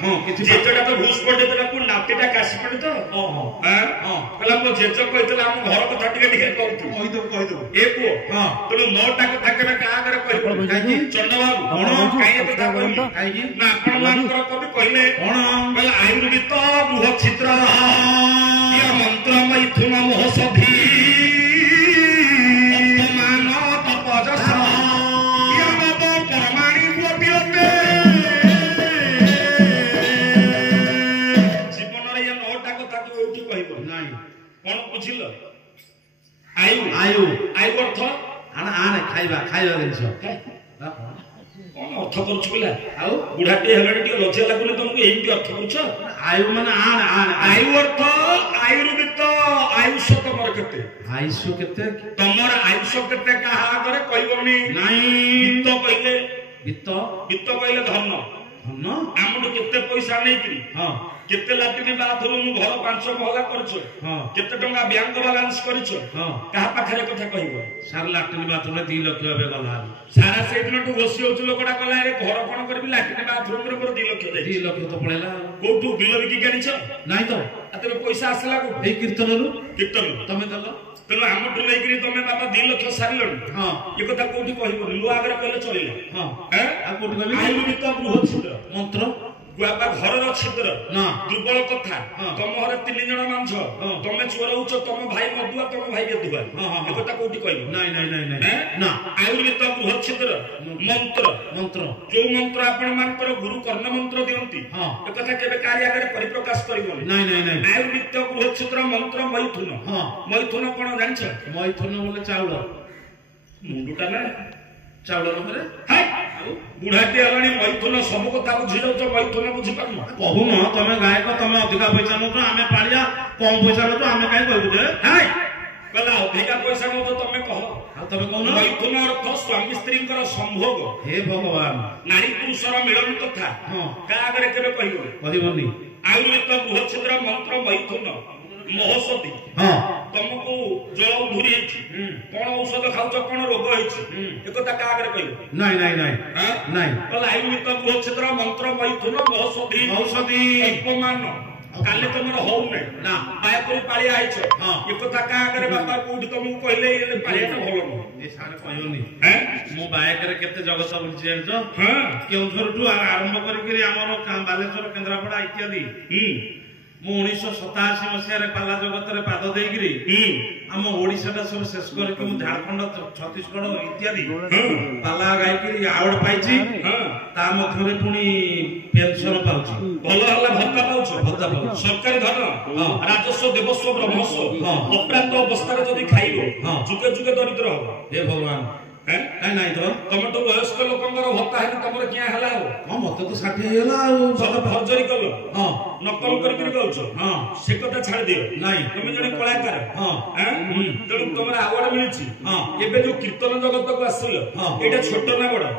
हां किछि जेजटा तो भूस पड़े देला को नातेटा कासी पड़े तो हां कहला मो जेज कहतला हम घर कथा टिके टिके कहतु कहि दो ए को हां तनु नोटा कथा केबे का करे कहि काकी चंदबाबू कोन काई कथा कहि काकी ना आपण मानकर कवि कहले कोन कहला आयुर्वेद मुह छिद्र या मंत्र मैथुन मोह सभी अपमान तपजस या नव परमाणि गोपियते कौन बुझिल आयु आयु आयु अर्थ आना आने खाइबा जिंस कौन अर्थ करूछ पिला आउ बुढ़ाटे हेबे टिके लज्जा लागुने तुमको एही अर्थ करूछ आयु माने आने आयु अर्थ आयुर्वेद आयुष तमर केते आयुष केते तमर आयुष केते काहा करे कहबनी नाही वित्त कहले वित्त कहले धन धन आमु केते पैसा नै कि हां केते लाटिन बाथरूम घर 5 महला करछ हां केते टंका बैंक बैलेंस करछ हां कहा पाखरे कथा कहबो सार लाटिन बाथरूम 2 लाख होबे गला सारा सेदिन टू बसी होछ लोकडा कला रे घर कोन करबी लाटिन बाथरूम रे पर 2 लाख दे 2 लाख तो पळेला कोठू बिल बिकी गानिछ नाही तो आते पैसा आसला को ए कीर्तनरु कीर्तन तमे दलो तेनो हमटु नै करी तमे बाबा 2 लाख सारिलण हां ए कथा कोठी कहबो लो आगरे कहले चलिला हां आ कोठी कहबी आयुर्वेद बृहत छिद्र मंत्र बाबा घर छिद्र ना दुर्बल कथा तुम घर 3 जण मांझ तुम चोर होच तुम भाई मधुआ तुम भाई बेदुआ ए कथा कोठी कहबो नाही नाही नाही ना आयुर्वेद बृहत छिद्र मंत्र मंत्र जो मंत्र आपण मानकर गुरु कर्ण मंत्र दियंती ए कथा केबे कार्य आगे परिप्रकाश करबो नाही नाही नाही आयुर्वेद बृहत छिद्र मंत्र मैथुन मैथुन कोन जानछ मैथुन बोले चावल मुंडुटा ना चावल रे हाय बुढ़ाटी आलानी मैथुन सब कथा बुझी जाउ तो मैथुन बुझी पानु कहू न तमे गायक तमे अधिका पैसा न तो आमे पालिया कम पैसा न तो आमे काई कहबु जे हाय कला अधिका पैसा न तो तमे कह आ तमे कहू न मैथुन अर्थ स्वामी स्त्री कर संभोग हे भगवान नारी पुरुषर मिलन कथा का आगे केबे कहबोनी आयुर्वेद बृहत छिद्र मंत्र मैथुन महौषधि हां तुमको जल धुरी अछि कोन औषध खाउछ कोन रोग अछि एकता का आगे कहबो नाही नाही नाही नाही कला आयुर्वेद बृहत छिद्र मंत्र मैथुन महौषधि औषधि अपमान काले तुमर हो नै ना बाय पर पाळिया आइछ एकता का आगे बाबा कोठी तुमको कहले ये पाळिया भलो न ए सारे कहयोनी मो बाय करे केते जगत बुझि जानछो हां केउझरटू आरंभ करी हमर बालेश्वर केंद्रापड़ा इत्यादि मु 1987 मसिया रे पाला जगत रे पाद देगिरी हम ओडिसा सब शेष करके मु झारखंड छत्तीसगढ़ इत्यादि पाला गायकी आवड पाइछि ता मथरे पुनी पेंशन पाउछि भलो हला भत्ता पाउछ सरकारी धन राजस्व देवस्व ब्रह्मस्व अप्राप्त अवस्था रे जदी खाइबो जुगे जुगे दरिद्र हो हे भगवान काई नाही तो तमे तो वयस्क लोकंगर भत्ता है तमरे किया हला हो हां मते तो 60 हेला सब फर्जरी कलो हां नकल करी कहउछ हां से कथा छाड़ दियो नाही तमे जने कलाकार हां जने तमरे अवार्ड मिलिछि हां एबे जो कीर्तन जगत को आसिलो एटा छोट ना बड़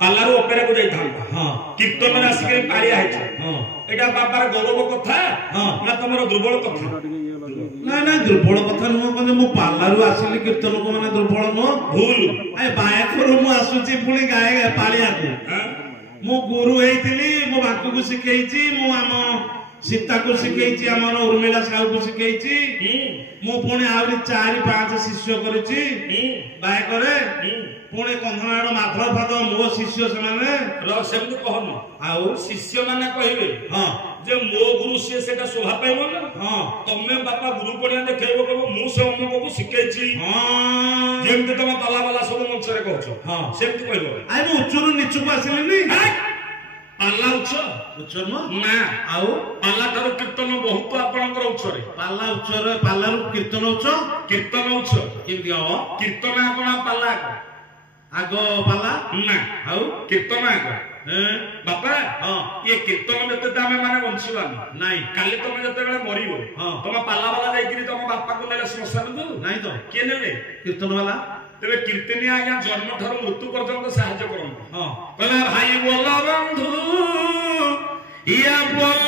पालारो ओपेरा को जाई था हां कीर्तन रे आसी के पारिया है हां एटा बाबार गौरव कथा हां ना तमरो दुर्बल कथा ना ना दुर्बल कथा न कोने मो पालारू आसिली कीर्तन को माने दुर्बल न भूल ए बायकरो मु आसुची पुणी गाय पालिया को मो गुरु हेतिली मो बाकू को सिखेइची मो आम सीता को सिखेइची हमर उर्मिला साहू को सिखेइची मो पुणी आवरी 4-5 शिष्य करिची बाय करे पुणे कंधनाड़ माधव फाद मो शिष्य से माने सेमति कहन आउ शिष्य माने कहिबे हां जे मो गुरु से सेटा शोभा पाइबो ना हां तमे बापा गुरु पणिया देखैबो कहबो मु से अम्मको को सिखेछि हां जेमते तमे पाला वाला सब मंच रे कहछो हां सेमति कहिबो आइ मु उच्चरु नीचु को आसिलिनी पाला उच्च ना आउ पाला तार कीर्तन बहुत आपनकर उच्च रे पाला उच्च रे पालारु कीर्तन उच्च केमति हो कीर्तन आपन पाला आगो पाला ना आउ कीर्तन आगो बापा हां ये कीर्तन व्यतीत आमे माने बंशीवान नाही काली तमे जते बेले मरिबो हां तमे पाला वाला जाई करी तमे बापा को नेले श्मशान को नाही तो के नेले कीर्तन वाला तेरे कीर्तनिया आज्ञा जन्म ठार मृत्यु पर्यंत सहाय्य करन हां कहला भाई बोला बंधु या बोला